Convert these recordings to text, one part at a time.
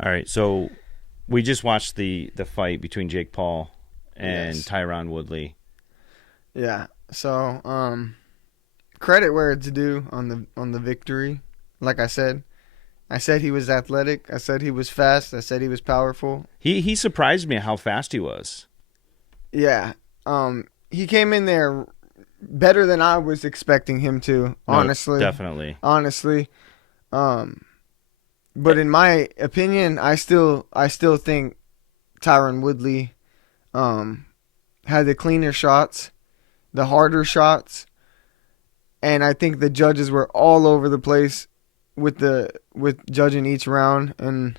All right, so we just watched the fight between Jake Paul and Yes. Tyron Woodley. Yeah. So, credit where it's due on the victory. Like I said he was athletic. I said he was fast. I said he was powerful. He surprised me how fast he was. Yeah. He came in there better than I was expecting him to. No, Honestly, definitely. honestly. Um, but in my opinion, I still think Tyron Woodley um had the cleaner shots, the harder shots, and I think the judges were all over the place with judging each round. And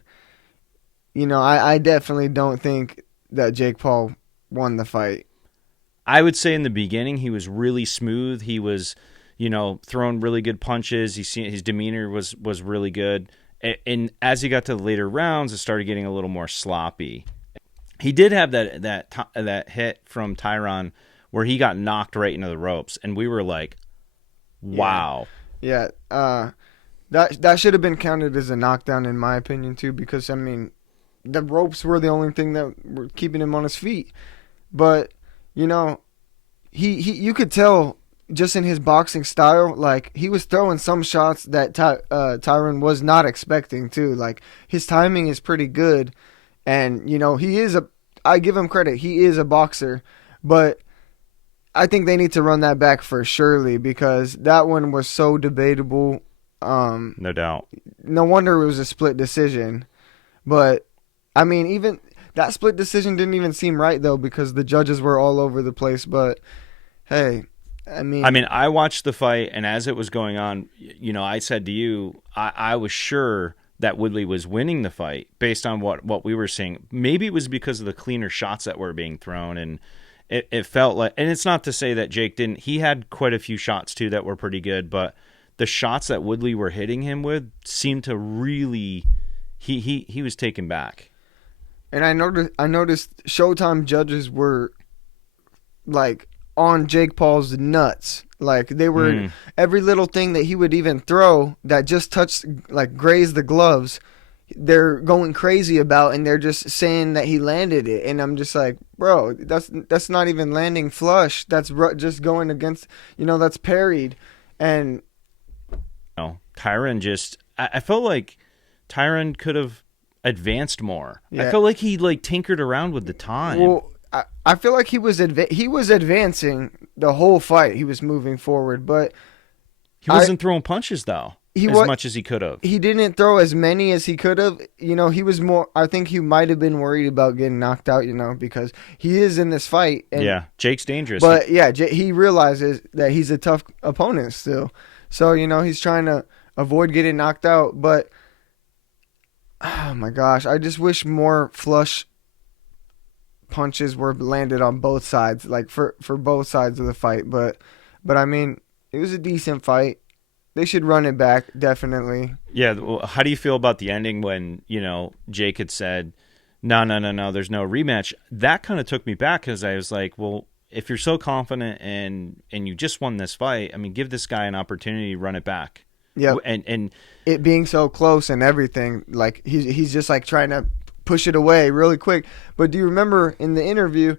I definitely don't think that Jake Paul won the fight. I would say in the beginning he was really smooth. He was, throwing really good punches. His demeanor was really good. And as he got to the later rounds, it started getting a little more sloppy. He did have that hit from Tyron where he got knocked right into the ropes, and we were like, Yeah, "Wow." yeah. That should have been counted as a knockdown in my opinion too, because I mean, the ropes were the only thing that were keeping him on his feet. But you know, he you could tell just in his boxing style, like he was throwing some shots that Tyron was not expecting too. Like his timing is pretty good, and he is a. I give him credit. He is a boxer, but I think they need to run that back for surely because that one was so debatable. No doubt. No wonder it was a split decision. But I mean, even that split decision didn't even seem right though because the judges were all over the place. But hey, I I mean, mean, I watched the fight, and as it was going on, I said to you, I was sure that Woodley was winning the fight based on what we were seeing. Maybe it was because of the cleaner shots that were being thrown, and it felt like. And it's not to say that Jake didn't. He had quite a few shots too that were pretty good, but the shots that Woodley were hitting him with seemed to really. He was taken back. and I noticed Showtime judges were like on Jake Paul's nuts. Like they were Mm. every little thing that he would even throw that just touched like grazed the gloves. They're going crazy about, and they're just saying that he landed it. And I'm just like, bro, that's not even landing flush. That's just going against, that's parried. And Tyron just. I felt like Tyron could have advanced more. I yeah, felt like he tinkered around with the time. well, I feel like he was advancing the whole fight. He was moving forward, but He I wasn't throwing punches though he as was much as he could have. he didn't throw as many as he could have. He was more. I think he might have been worried about getting knocked out. Because he is in this fight, and Yeah, Jake's dangerous. but yeah, he realizes that he's a tough opponent still. So he's trying to avoid getting knocked out. But oh my gosh, I just wish more flush punches were landed on both sides, like for both sides of the fight. But I mean, it was a decent fight. They should run it back, definitely. Yeah, well, how do you feel about the ending when Jake had said, "No, no, no, no, there's no rematch"? That kind of took me back because I was like, well, if you're so confident and you just won this fight, I mean, give this guy an opportunity to run it back. Yep. And It being so close and everything, like he's just like trying to push it away really quick. But do you remember in the interview,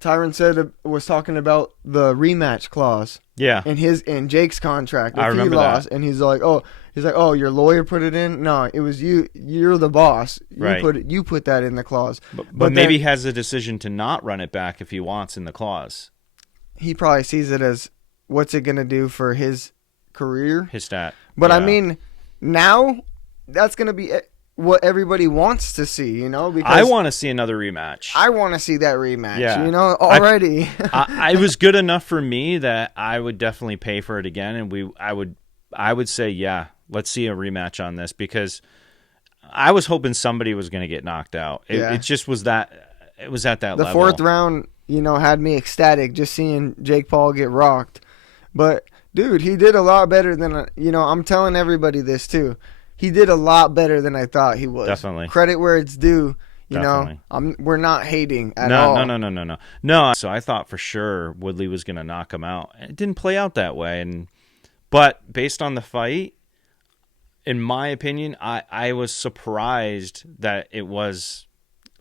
Tyron said was talking about the rematch clause yeah, in Jake's contract I if he remember lost, that. and he's like, oh, your lawyer put it in. No, it was you. You're the boss. Right. You put that in the clause. But Then maybe he has a decision to not run it back if he wants in the clause, he probably sees it as what's it gonna do for his career. his stat. But I Yeah. mean, now that's gonna be what everybody wants to see, because I want to see another rematch. I want to see that rematch. Yeah. Already. I was good enough for me that I would definitely pay for it again, and I would say, yeah, let's see a rematch on this because I was hoping somebody was going to get knocked out. Yeah. It just was it was at that The level. fourth round, had me ecstatic just seeing Jake Paul get rocked. But dude, he did a lot better than I'm telling everybody this too. He did a lot better than I thought he was. Definitely. Credit where it's due. Definitely. We're not hating at all. No. So I thought for sure Woodley was going to knock him out. It didn't play out that way, but based on the fight, in my opinion, I was surprised that it was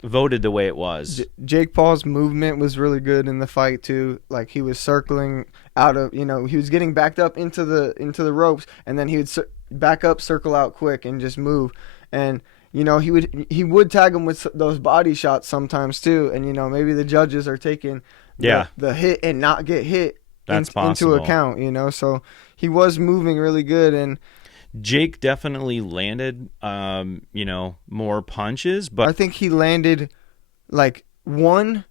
voted the way it was. Jake Paul's movement was really good in the fight too. Like he was circling out of, he was getting backed up into the ropes, and then he would back up, circle out quick, and just move. And he would tag him with those body shots sometimes too. And maybe the judges are taking the hit and not get hit That's into possible. account. So he was moving really good. And Jake definitely landed, more punches, but I think he landed like one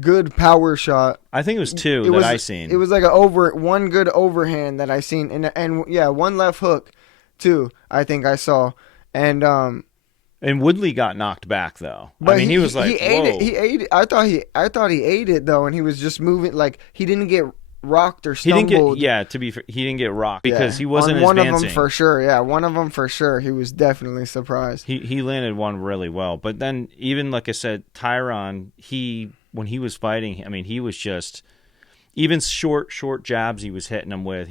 good power shot. I think it was two that I seen. It was like one good overhand that I seen, and yeah, one left hook too. I think I saw, and Woodley got knocked back though. but I mean, he was like, he ate whoa. it. He ate it. I thought he ate it though, and he was just moving like he didn't get rocked or He stumbled. didn't get, to be fair, he didn't get rocked because he wasn't on one advancing. of them for sure. Yeah, one of them for sure. He was definitely surprised. He landed one really well, but then even like I said, Tyron, when he was fighting, I mean, he was just even short jabs he was hitting him with.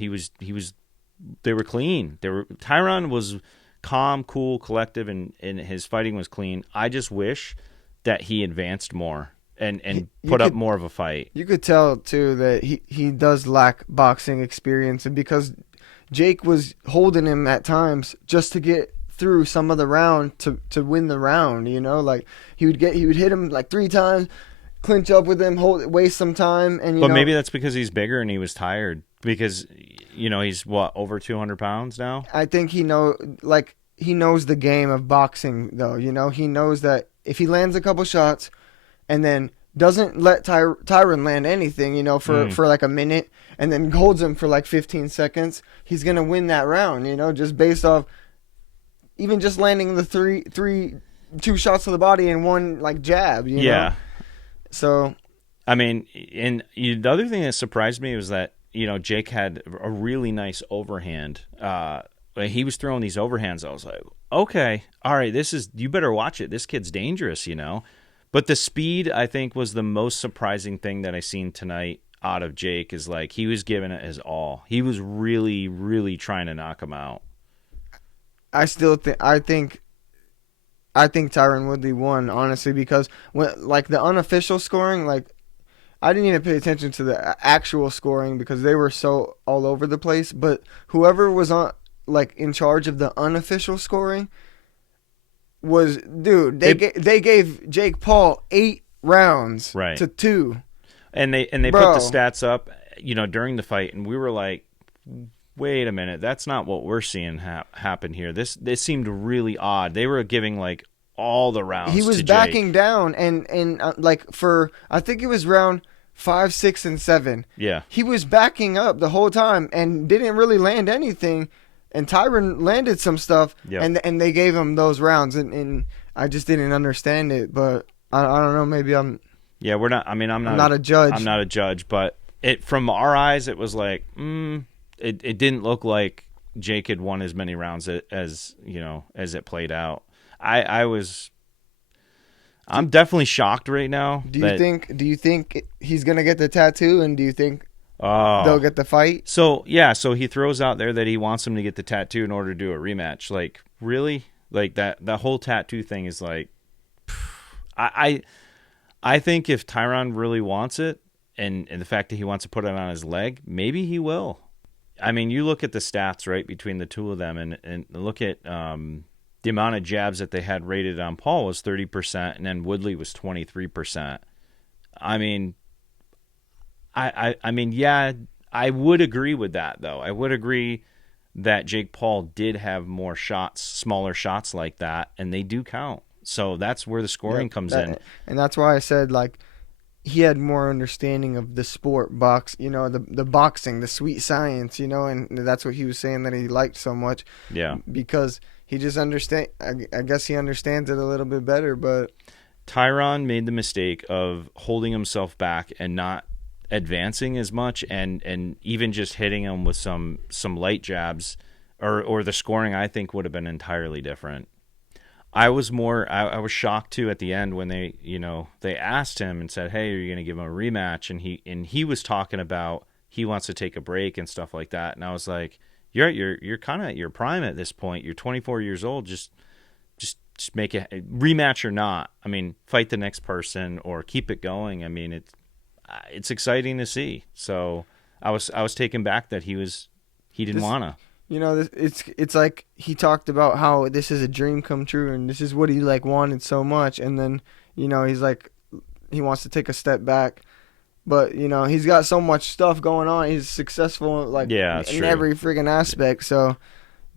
They were clean. Tyron was calm, cool, collective, and his fighting was clean. I just wish that he advanced more and put up more of a fight. You could tell too that he does lack boxing experience, and because Jake was holding him at times just to get through some of the round to win the round, like he would hit him like 3 times, clinch up with him, waste some time, and but maybe that's because he's bigger and he was tired because he's over 200 pounds now. I think he knows the game of boxing though. He knows that if he lands a couple shots and then doesn't let Tyron land anything, for like a minute, and then holds him for like 15 seconds, he's gonna win that round, just based off even just landing the two shots to the body and one like jab, Yeah. So, I mean, and the other thing that surprised me was that Jake had a really nice overhand. He was throwing these overhands. I was like, okay, all right, you better watch it. This kid's dangerous, But the speed, I think, was the most surprising thing that I seen tonight out of Jake. Is like he was giving it his all. He was really, really trying to knock him out. I think Tyron Woodley won, honestly, because like the unofficial scoring, like I didn't even pay attention to the actual scoring because they were so all over the place. But whoever was in charge of the unofficial scoring was, dude, they gave Jake Paul 8 rounds to 2. And they put the stats up, during the fight, and we were like, wait a minute, that's not what we're seeing happen here. This seemed really odd. They were giving like all the rounds. He was backing down, and like for I think it was round 5, 6, and 7. Yeah, he was backing up the whole time and didn't really land anything. And Tyron landed some stuff, and they gave him those rounds, and I just didn't understand it. But I don't know. Maybe I'm. Yeah, we're not. I mean, I'm not a judge. I'm not a judge, but from our eyes, it was like, it didn't look like Jake had won as many rounds as it played out. I'm definitely shocked right now. Do you think he's gonna get the tattoo, and do you think they'll get the fight? So he throws out there that he wants him to get the tattoo in order to do a rematch. Like, really? Like that whole tattoo thing is like, I think if Tyron really wants it, and the fact that he wants to put it on his leg, maybe he will. I mean, you look at the stats, right, between the two of them, and look at the amount of jabs that they had rated on Paul was 30%, and then Woodley was 23%. I mean, I mean, yeah, I would agree with that, though. I would agree that Jake Paul did have more shots, smaller shots like that, and they do count. So that's where the scoring comes in. And that's why I said, like, he had more understanding of the sport, the boxing, the sweet science, and that's what he was saying that he liked so much. Yeah. Because he just I guess he understands it a little bit better, but Tyron made the mistake of holding himself back and not advancing as much, and even just hitting him with some light jabs, or the scoring I think would have been entirely different. I was shocked too at the end when they asked him and said, "Hey, are you going to give him a rematch?" And he was talking about he wants to take a break and stuff like that. And I was like, you're kind of at your prime at this point. You're 24 years old. Just make it rematch or not. I mean, fight the next person or keep it going. I mean, it's exciting to see. So I was taken back that he didn't This, wanna. it's like he talked about how this is a dream come true and this is what he like wanted so much, and then he's like he wants to take a step back, but he's got so much stuff going on. He's successful like Yeah, that's in true. every freaking aspect. So,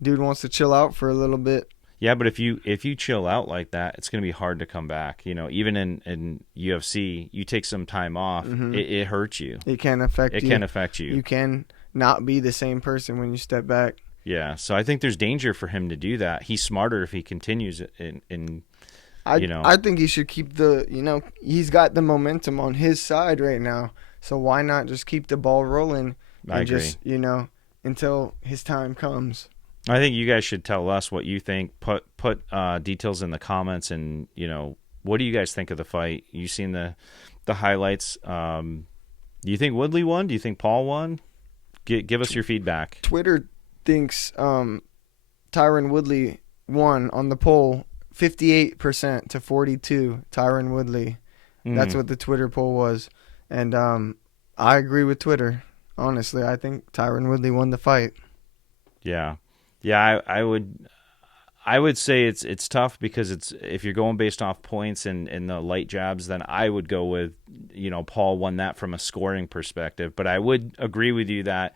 dude wants to chill out for a little bit. Yeah, but if you chill out like that, it's gonna be hard to come back. Even in UFC, you take some time off, it hurts you. It can affect It you. can affect you. You can not be the same person when you step back. Yeah, so I think there's danger for him to do that. He's smarter if he continues in I think he should keep he's got the momentum on his side right now. So why not just keep the ball rolling I and agree. just, until his time comes. I think you guys should tell us what you think. Put details in the comments, and what do you guys think of the fight? You seen the highlights? Do you think Woodley won? Do you think Paul won? Give us your feedback. Twitter thinks Tyron Woodley won on the poll 58% to 42. Tyron Woodley. That's what the Twitter poll was. And I agree with Twitter. Honestly, I think Tyron Woodley won the fight. Yeah. I would say it's tough because if you're going based off points and the light jabs, then I would go with Paul won that from a scoring perspective. But I would agree with you that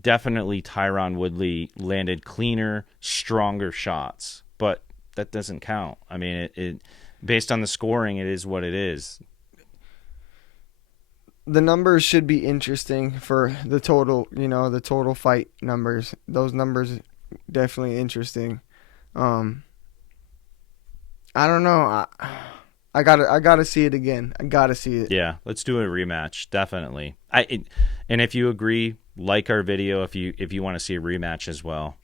definitely Tyron Woodley landed cleaner, stronger shots. But that doesn't count. I mean, it based on the scoring, it is what it is. The numbers should be interesting for the total fight numbers. Those numbers definitely interesting. I don't know. I gotta see it again. I gotta see it. Yeah, let's do a rematch. Definitely. And if you agree, like our video if you want to see a rematch as well.